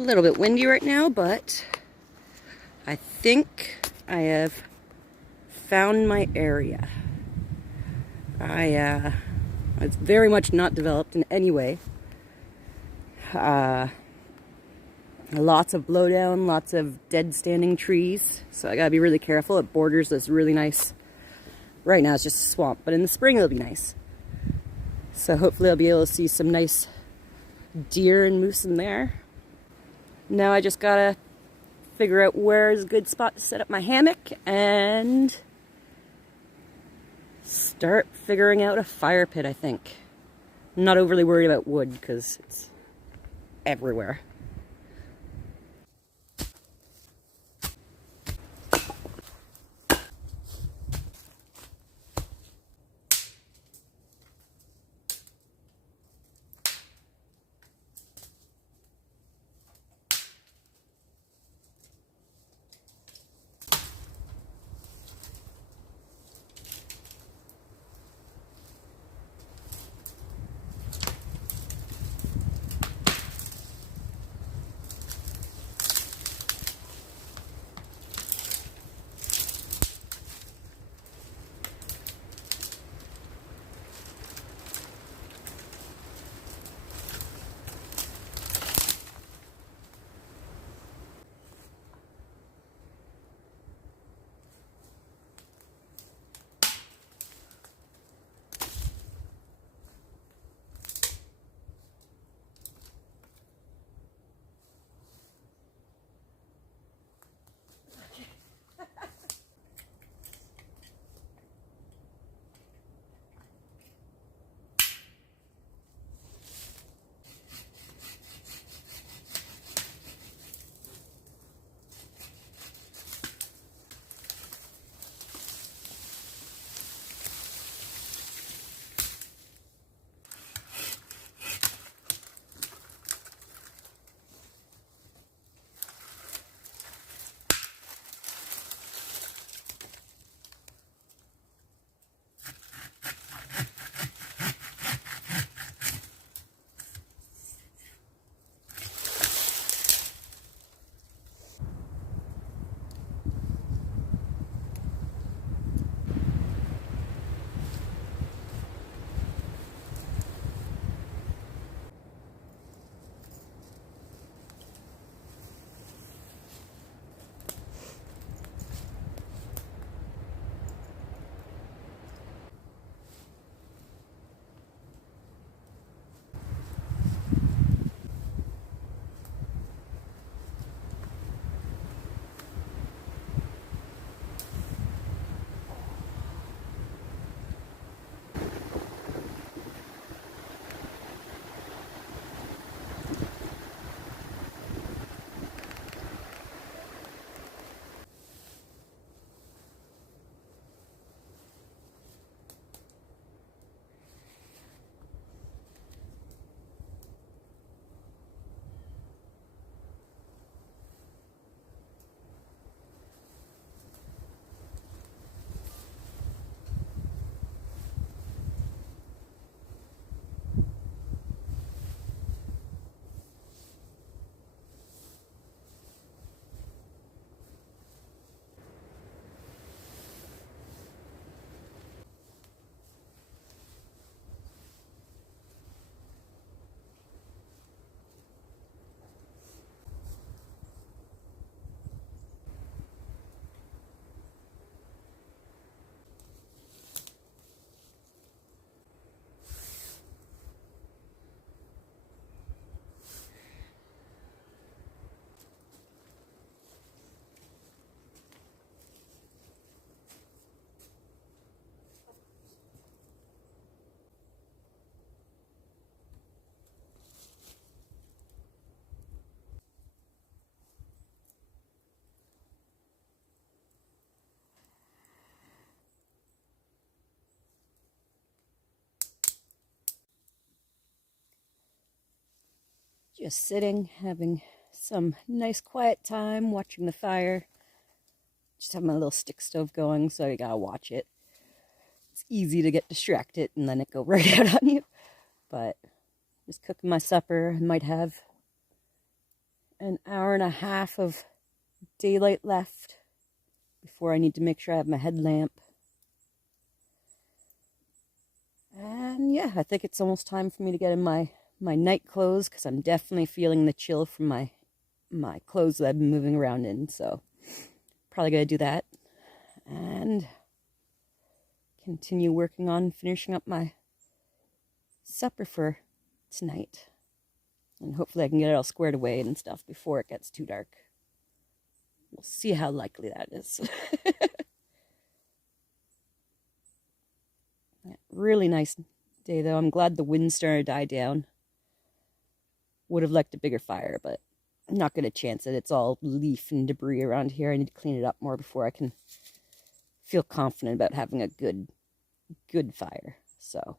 A little bit windy right now, but I think I have found my area. It's very much not developed in any way. Lots of blowdown, lots of dead standing trees, so I gotta be really careful. It borders this really nice, right now it's just a swamp, but in the spring it'll be nice. So hopefully I'll be able to see some nice deer and moose in there. Now I just gotta figure out where is a good spot to set up my hammock and start figuring out a fire pit, I think. I'm not overly worried about wood because it's everywhere. Just sitting, having some nice quiet time, watching the fire. Just have my little stick stove going, so you gotta watch it. It's easy to get distracted and then it go right out on you. But just cooking my supper. I might have an hour and a half of daylight left before I need to make sure I have my headlamp. And yeah, I think it's almost time for me to get in my night clothes, because I'm definitely feeling the chill from my clothes that I've been moving around in. So probably gonna do that and continue working on finishing up my supper for tonight. And hopefully I can get it all squared away and stuff before it gets too dark. We'll see how likely that is. Really nice day though. I'm glad the wind started to die down. Would have liked a bigger fire, but I'm not going to chance it. It's all leaf and debris around here. I need to clean it up more before I can feel confident about having a good fire. So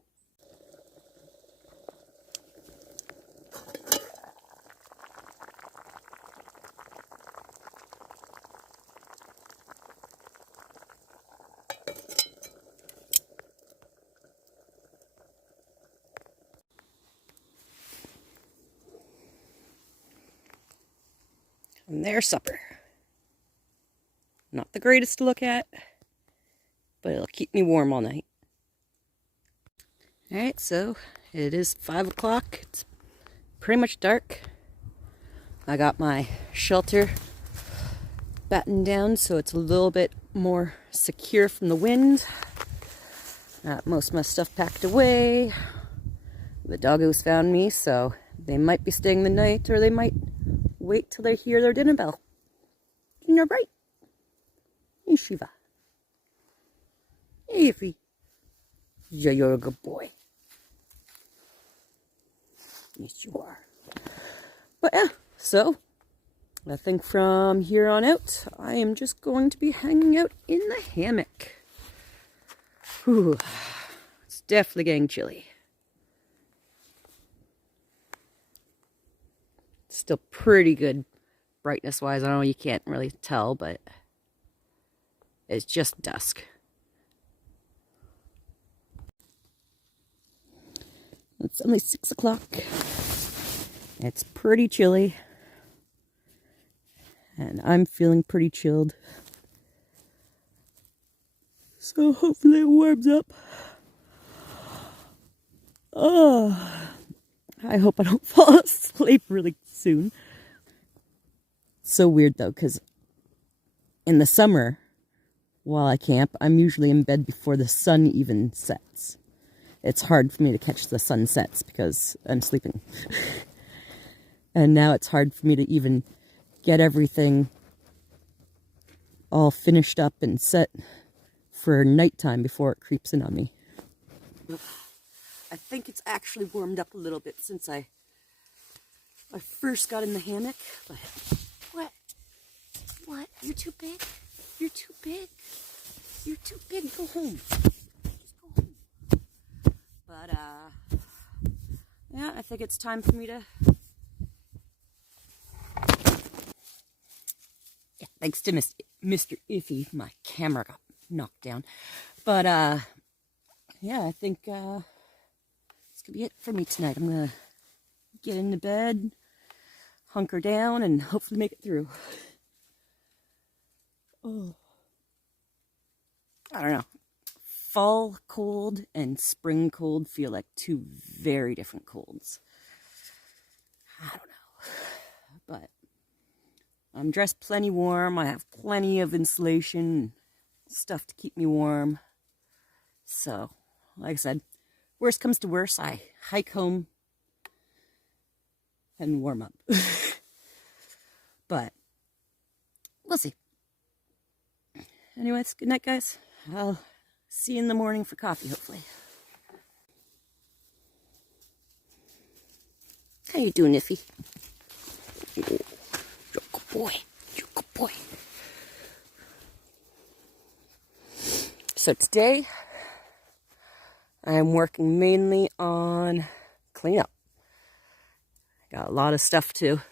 and there's supper. Not the greatest to look at, but it'll keep me warm all night. Alright, so it is 5 o'clock. It's pretty much dark. I got my shelter battened down so it's a little bit more secure from the wind. Got most of my stuff packed away. The doggos found me, so they might be staying the night, or they might wait till they hear their dinner bell. You're right. Hey, Shiva. Hey, Iffy. Yeah, you're a good boy. Yes, you are. But yeah, so I think from here on out, I am just going to be hanging out in the hammock. Whew. It's definitely getting chilly. Still pretty good brightness-wise. I know you can't really tell, but it's just dusk. It's only 6 o'clock. It's pretty chilly. And I'm feeling pretty chilled. So hopefully it warms up. Oh, I hope I don't fall asleep really soon. So weird though, because in the summer, while I camp, I'm usually in bed before the sun even sets. It's hard for me to catch the sunsets because I'm sleeping. And now it's hard for me to even get everything all finished up and set for nighttime before it creeps in on me. I think it's actually warmed up a little bit since I first got in the hammock. But what? You're too big? You're too big? You're too big. Go home. Just go home. But yeah, I think it's time for me to. Yeah, thanks to Mr. Iffy, my camera got knocked down. But yeah, I think it's gonna be it for me tonight. I'm gonna get into bed, hunker down, and hopefully make it through. Oh, I don't know. Fall cold and spring cold feel like two very different colds. I don't know. But I'm dressed plenty warm. I have plenty of insulation, stuff to keep me warm. So, like I said, worst comes to worst, I hike home and warm up. But we'll see. Anyways, good night, guys. I'll see you in the morning for coffee, hopefully. How you doing, Iffy? Oh, you're a good boy. You're a good boy. So today, I am working mainly on cleanup. I got a lot of stuff to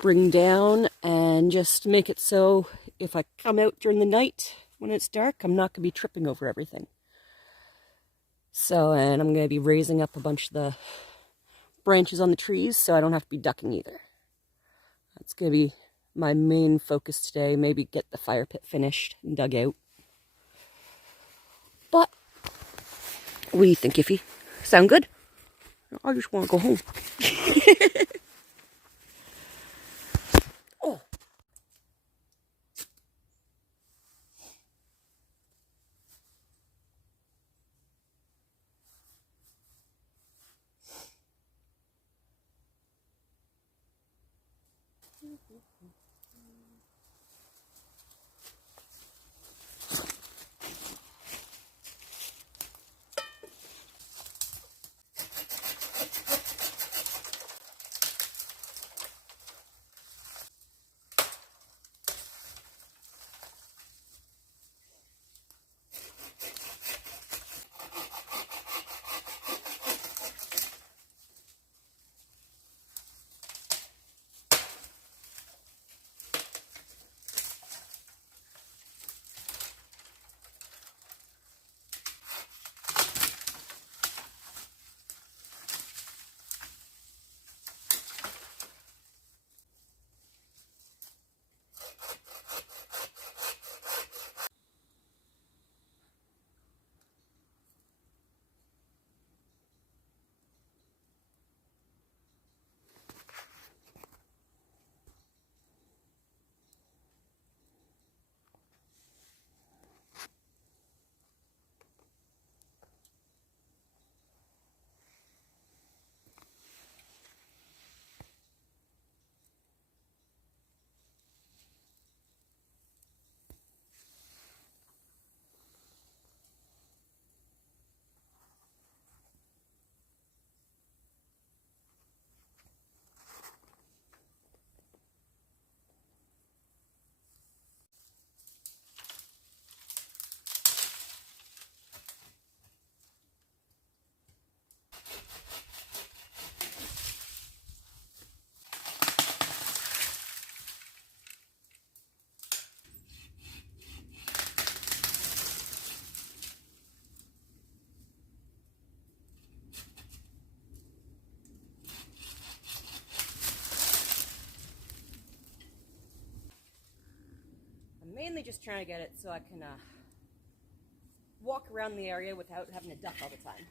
bring down and just make it so if I come out during the night when it's dark, I'm not going to be tripping over everything. So, and I'm going to be raising up a bunch of the branches on the trees so I don't have to be ducking either. That's going to be my main focus today. Maybe get the fire pit finished and dug out. But, what do you think, Iffy? Sound good? I just want to go home. Oh. Mainly just trying to get it so I can walk around the area without having to duck all the time.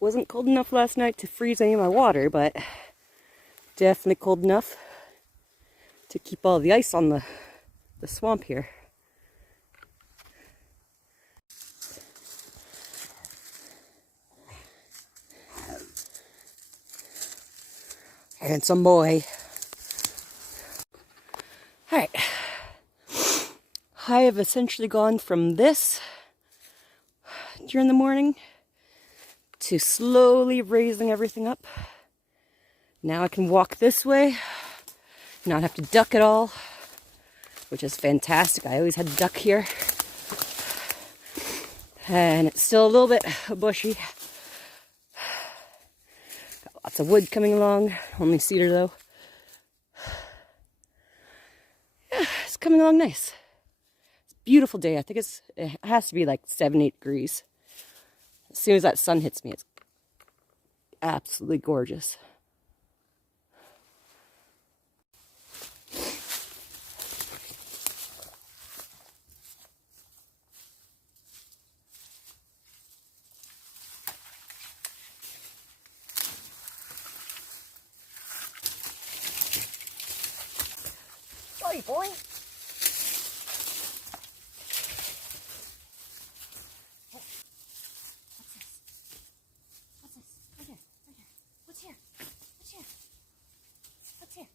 Wasn't cold enough last night to freeze any of my water, but definitely cold enough to keep all the ice on the swamp here. Handsome boy. Alright. I have essentially gone from this during the morning to slowly raising everything up. Now I can walk this way, not have to duck at all, which is fantastic. I always had to duck here. And it's still a little bit bushy. Got lots of wood coming along, only cedar though. Yeah, it's coming along nice. It's a beautiful day. I think it has to be like 7-8 degrees. As soon as that sun hits me, it's absolutely gorgeous. Sorry, boy. What's here? What's here? What's here?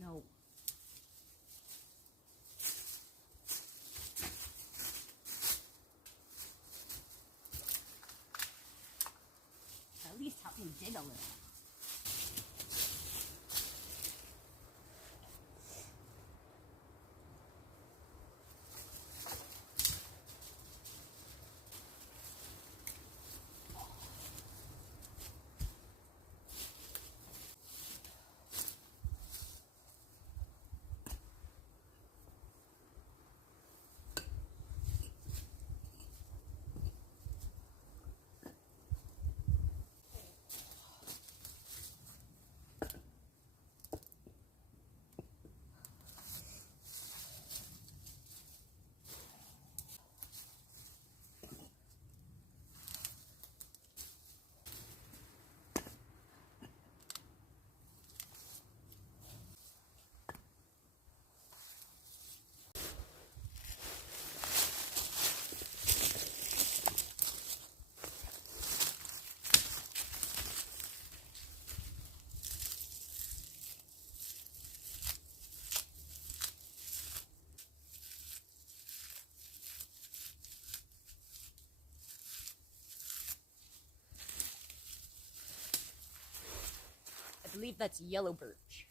No. At least help me dig a little. I believe that's yellow birch.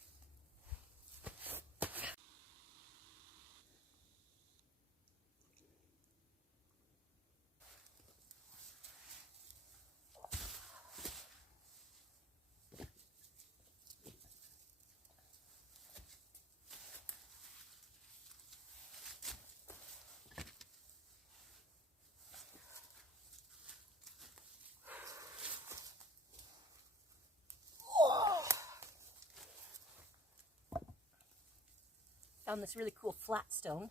Found this really cool flat stone,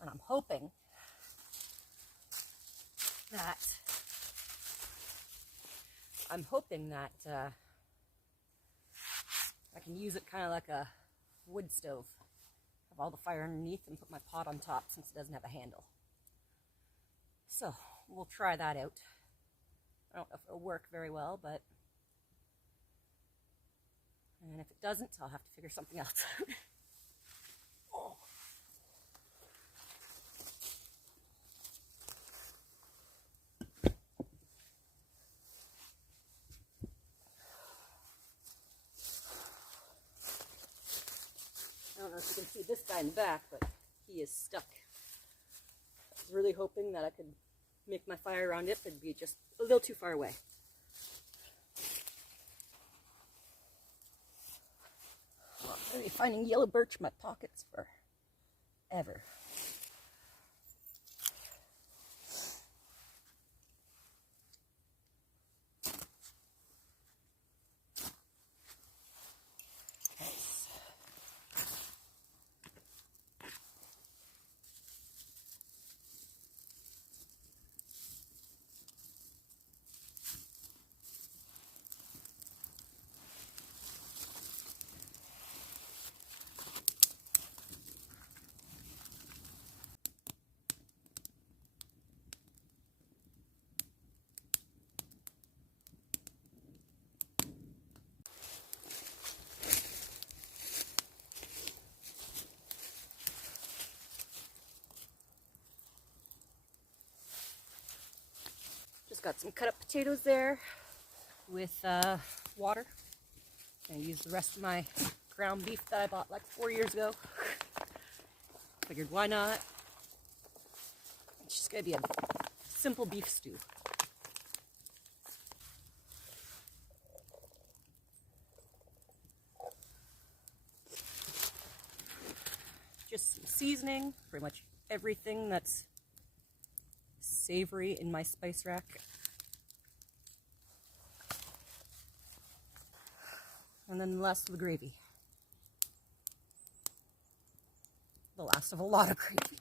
and I'm hoping that I can use it kind of like a wood stove. Have all the fire underneath and put my pot on top since it doesn't have a handle. So we'll try that out. I don't know if it'll work very well, and if it doesn't, I'll have to figure something else out. Oh. I don't know if you can see this guy in the back, but he is stuck. I was really hoping that I could make my fire around it, but it'd be just a little too far away. Well, I'm going to be finding yellow birch in my pockets forever. Just got some cut up potatoes there with water. Gonna use the rest of my ground beef that I bought like 4 years ago. Figured why not? It's just gonna be a simple beef stew. Just some seasoning, pretty much everything that's savory in my spice rack. And then the last of the gravy. The last of a lot of gravy.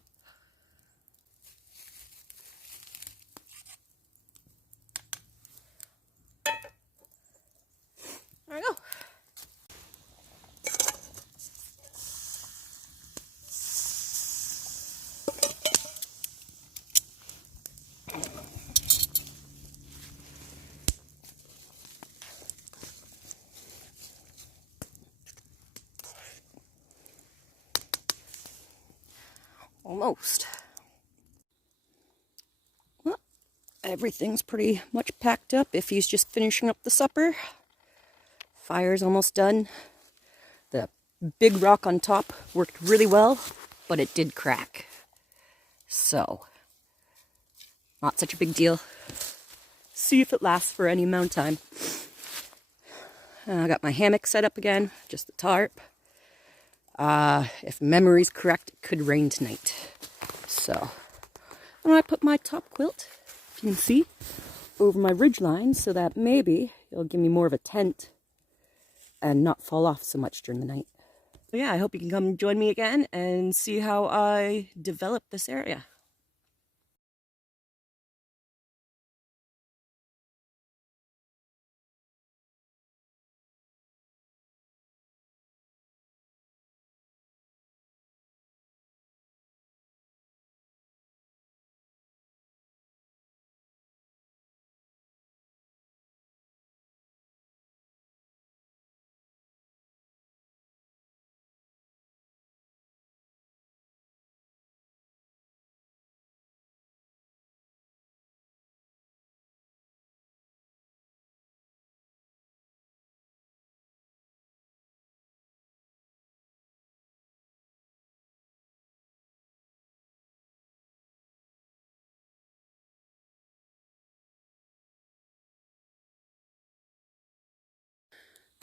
There we go. Almost. Well, everything's pretty much packed up if he's just finishing up the supper. Fire's almost done. The big rock on top worked really well, but it did crack. So, not such a big deal. See if it lasts for any amount of time. I got my hammock set up again, just the tarp. If memory's correct, it could rain tonight. So, and I put my top quilt, if you can see, over my ridgeline so that maybe it'll give me more of a tent and not fall off so much during the night. So yeah, I hope you can come join me again and see how I develop this area.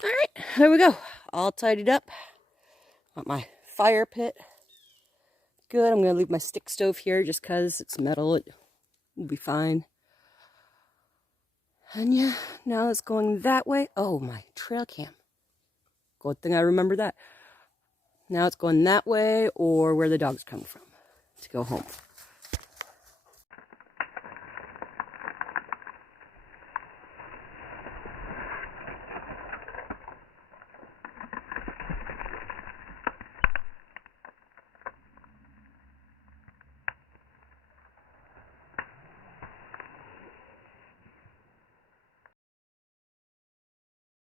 All right, there we go. All tidied up. Got my fire pit. Good. I'm going to leave my stick stove here just because it's metal. It will be fine. And yeah, now it's going that way. Oh, my trail cam. Good thing I remember that. Now it's going that way or where the dog's coming from to go home.